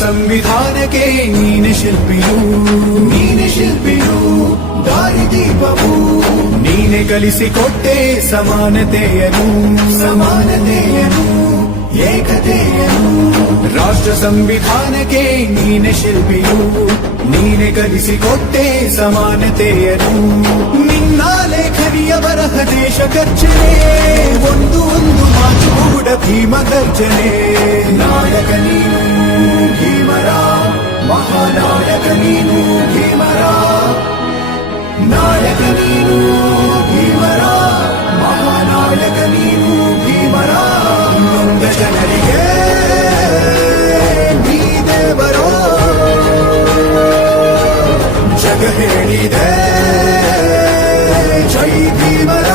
ಸಂವಿಧಾನಕ್ಕೆ ನೀನೆ ಶಿಲ್ಪಿಯು ದಾರಿದೀಪವು ನೀನೆ ಕಲಿಸಿಕೊಟ್ಟೆ ಸಮಾನತೆಯನು ಏಕತೆಯನು ರಾಷ್ಟ್ರ ಸಂವಿಧಾನಕ್ಕೆ ನೀನೆ ಶಿಲ್ಪಿಯು ನೀನೆ ಕಲಿಸಿಕೊಟ್ಟೆ ಸಮಾನತೆಯನು ನಿನ್ನ ಲೇಖನಿಯ ಬರಹ ದೇಶ ಗರ್ಜನೆ ಒಂದು ಮಾತು ಕೂಡ ಭೀಮ ಗರ್ಜನೆ ನಾಯಕ ನೀನು ಭೀಮರ ಮಹಾನಾಯಕ ನೀನು ಭೀಮರ ನಾಯಕ ನೀನು ಭೀಮರ ಮಹಾನಾಯಕ ನೀನು ಭೀಮರ ನೊಂದ ಜನರಿಗೆ ನೀ ದೇವರೋ ಜಗ ಹೇಳಿದೆ ಜೈ ಭೀಮರ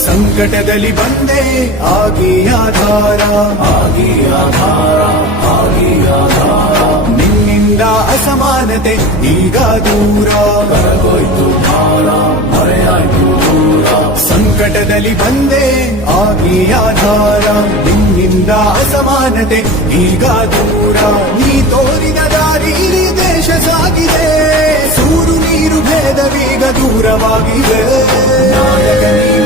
ಸಂಕಟದಲ್ಲಿ ಬಂದೆ ಆಗಿ ಆಧಾರ ನಿನ್ನಿಂದ ಅಸಮಾನತೆ ಈಗ ದೂರ ಕರಗೋಯ್ತು ಭಾರ ಮರೆಯಾಯ್ತು ದೂರ ಸಂಕಟದಲ್ಲಿ ಬಂದೆ ಆಗಿ ಆಧಾರ ನಿನ್ನಿಂದ ಅಸಮಾನತೆ ಈಗ ದೂರ ನೀ ತೋರಿದ ದಾರಿ ದೇಶ ಸಾಗಿದೆ ಸೂರು ನೀರು ಭೇದವೀಗ ದೂರವಾಗಿದೆ ನಾಯಕ ನೀನು